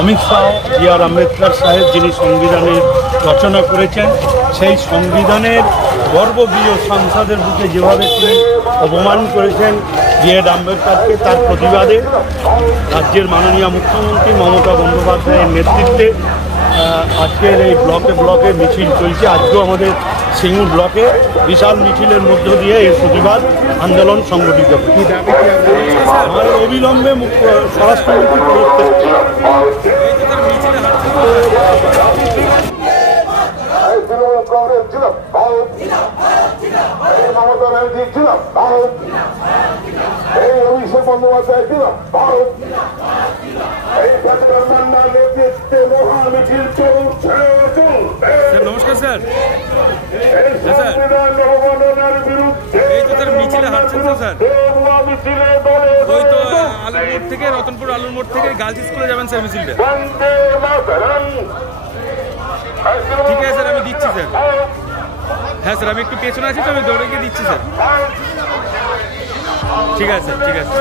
Amit Shah B.R.. Ambedkar সাহেব যিনি সংবিধানের রচনা করেছেন, সেই সংবিধানের গর্বগীয় সংসদের বুকে যেভাবে তিনি অপমান করেছেন বি.আর. আম্বেদকরকে, তার প্রতিবাদে রাজ্যের মাননীয় মুখ্যমন্ত্রী মমতা বন্দ্যোপাধ্যায়ের নেতৃত্বে আজকের এই ব্লকে ব্লকে মিছিল চলছে। আজকেও আমাদের সিঙ্গুর ব্লকে বিশাল মিছিলের মধ্য দিয়ে এই প্রতিবাদ আন্দোলন সংগঠিত হবে। আমাদের অবিলম্বে স্বরাষ্ট্রমন্ত্রী নমস্কার স্যার। এই তো স্যার মিছিলে হাঁটছেন তো স্যার? ওই তো আলুর মোড় থেকে, রতনপুর আলুর মোড় থেকে গার্লস স্কুলে যাবেন স্যার মিছিলটা? ঠিক আছে স্যার, আমি দিচ্ছি স্যার। হ্যাঁ স্যার, আমি একটু পেছনে আছি তো, আমি দৌড়ে গিয়ে দিচ্ছি স্যার। ঠিক আছে স্যার, ঠিক আছে।